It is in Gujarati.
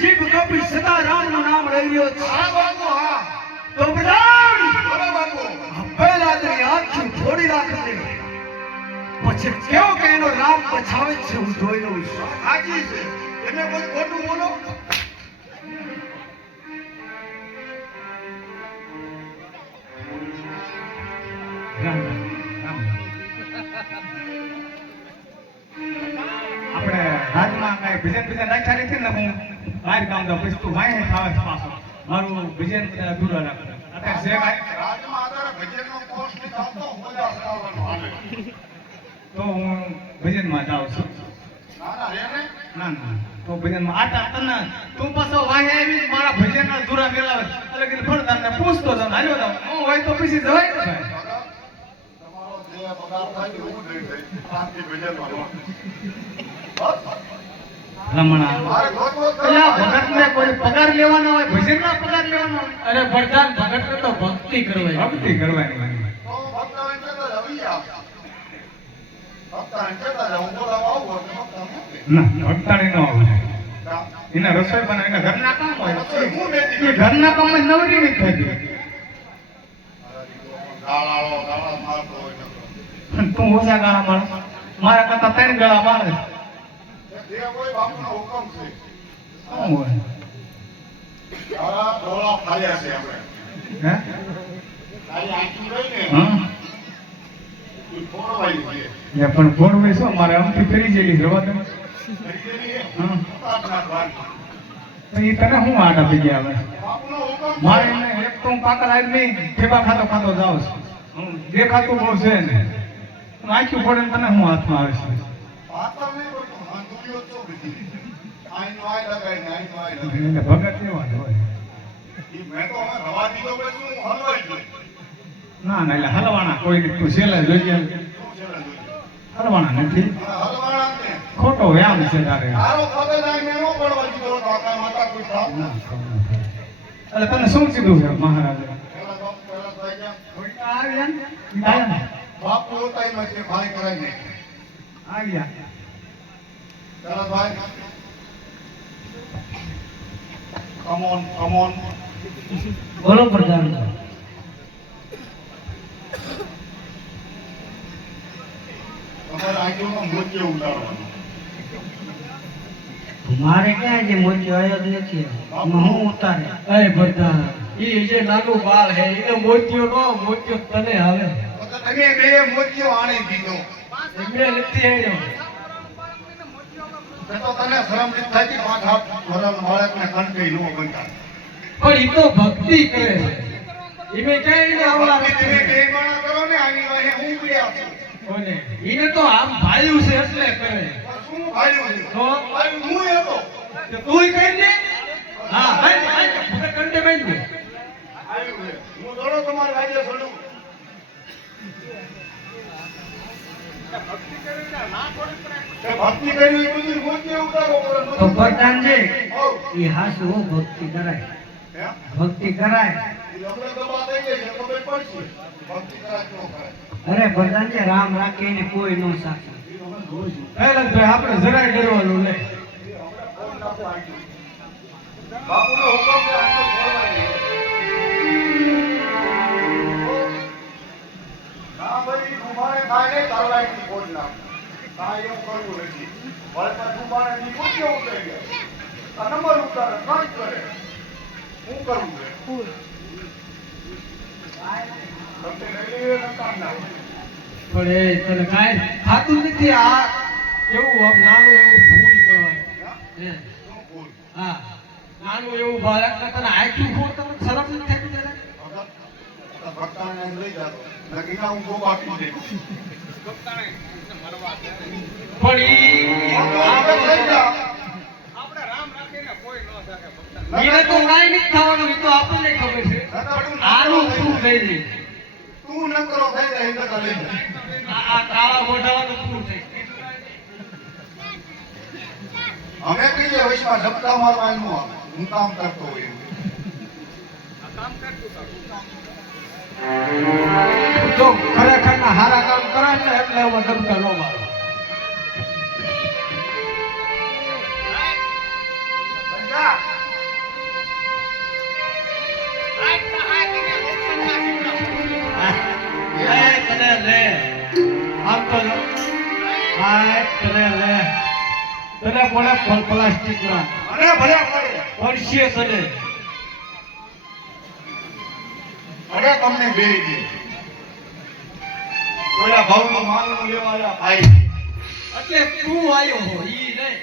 જીભ કપી સદા રામનું નામ લઈ રહ્યો છે. હા બાપુ હા. તો બોલો બાપુ. પહેલા તેની આંખી છોડી રાખજે. પછી કેવો કે એનો રામ પછાવે છે હું જોઈ લઉં છું હાજી છે. એને કોઈ ખોટું બોલો? આપણે રાજમાં કઈ ભીજન ભીજન રાખ્યા નથી ને હું બહાર ગામ જાઉં પછી તું વાય ખાવે પાછો. મારું ભજન બધા અધૂરા રાખે. અત્યારે જે રાજમાં કોર્સ સડાવવાનો હાલે તો હું ભજનમાં જાઉં છું. ના ના ને ના ના. તો ભજનમાં આટા તને તું પાછો વાંહે આવી મારા ભજનના અધૂરા મેળાવે. એટલે કે ફળ તને પૂછતો જાઉં હાલ્યો જાઉં. હું હોય તો પછી જવાય ને ભાઈ દાદા, તમારો જે પગાર થાય ને એવું નહીં થાય. શાંતિ ભજનવાનો. બસ. રમણા એટલે આ. ભગતને કોઈ પગાર લેવાનો હોય ભજનના પગાર લેવાનો અરે પ્રધાન ભગત તો ભક્તિ કરવાની ભક્તિ કરવાની એના રસોઈ બનાવે ઘરના કામ હોય એ ઘરના કામમાં નવરી નથી થતી. તું ઓછા ગાળા માણસ મારા કરતા ત્રણ ગાળા મારે જે કોઈ બાપુનો હુકમ છે. શું હોય? ગાળા ડોળા ફાડ્યા છે આપણે. હે? તારી આંખી રહી ને હા. એ ફોડવાઈ છે. એ પણ ગોળવે શું? મારે આમથી ફરી જેલી એ. હા. તો તને શું આટા થઈ ગયા હવે. મારે એમને એક તો હું પાકલ નહીં ઠેબા ખાતો ખાતો જાઉં છું. હું દેખાતું બહુ છે ને હું આંખ્યું પડે ને તને શું હાથમાં આવે છે? એટલે ભગત એવા જ હોય. ના ના એટલે હલવાના કોઈ તું છેલ્લે જોઈએ શું હલવાના નથી ને. ખોટો વ્યામ છે તારે નો ના. એટલે તને શું કીધું છે મહારાજે. આવ્યા ને? ને? બાપ ભાઈ. આવ્યા બોલો પ્રધાન તમારે આંખોમાં મોતિયો ઉતારવાનો. મારે ક્યાં છે મોતિયો આવ્યો જ નથી હું ઉતારે. અરે પ્રધાન ઈ જે નાનું બાળ હે એને મોતિયો નો મોતિયો તને આવે તમે બે મોતિયો આણે દીધો. એમને નથી હેડ્યો મેં તો તને શરમ નથી થતી પાંચ હાથ વરસ બાળકને કણકઈ નો બનતા પણ ઈ તો ભક્તિ કરે છે એમે ક્યાંય એને આવડા તમે બે માણા કરો ને આની વાહે હું પડ્યા છું કોને ઈને તો આમ ભાલ્યું છે એટલે કરે શું ભાઈઓ છે? તો ભાઈ હું હતો તો કરી દે હા ભાઈ ભગત કંડે ભાઈ ભક્તિ કરી એ બધું ઉતારો. તો ભગવાનજી. એ હાસુ હો ભક્તિ કરાય? ભક્તિ કરાય? અરે જાય છે, પડશે. ભક્તિ ન રામ કોઈ નો સાચે. પહેલા આપણે જરાય ડરવાનું નહીં. બાપુનો હુકમ કરવું નથી. વળતા ડુબાણે ની મોતિયો ઉતરી ગયા. નંબર ઉતારે, કંઈ કરે. પણ એ તને થાતું નથી આ એવું નાનું એવું ફૂલ કહેવાય હે. હા નાનું એવું બાળક તને ફૂલ તમને સરસ નથી થતી જરા? ભક્તાને લઈ જાતો. નકીના હું બહુ આપી. તો ન કરો કઈ. આ કાળા મોઢાવાનું શું થઈ અમે કહીએ ઝપટા મારવા એનું હું કામ કરતો હોય એવું. જો ખરેખર ના હારા કામ કરે ને એટલે હું ધમકા ન મારું. તને લે આમ તો જો. હાય તને લે ફલ પ્લાસ્ટિક ના અરે ભલે પડશે તને. ભલે તમને બેરી દે. કોઈના ભાવ તો માલ નો લેવા ભાઈ અત્યારે તું આવ્યો હો, ઈ નહીં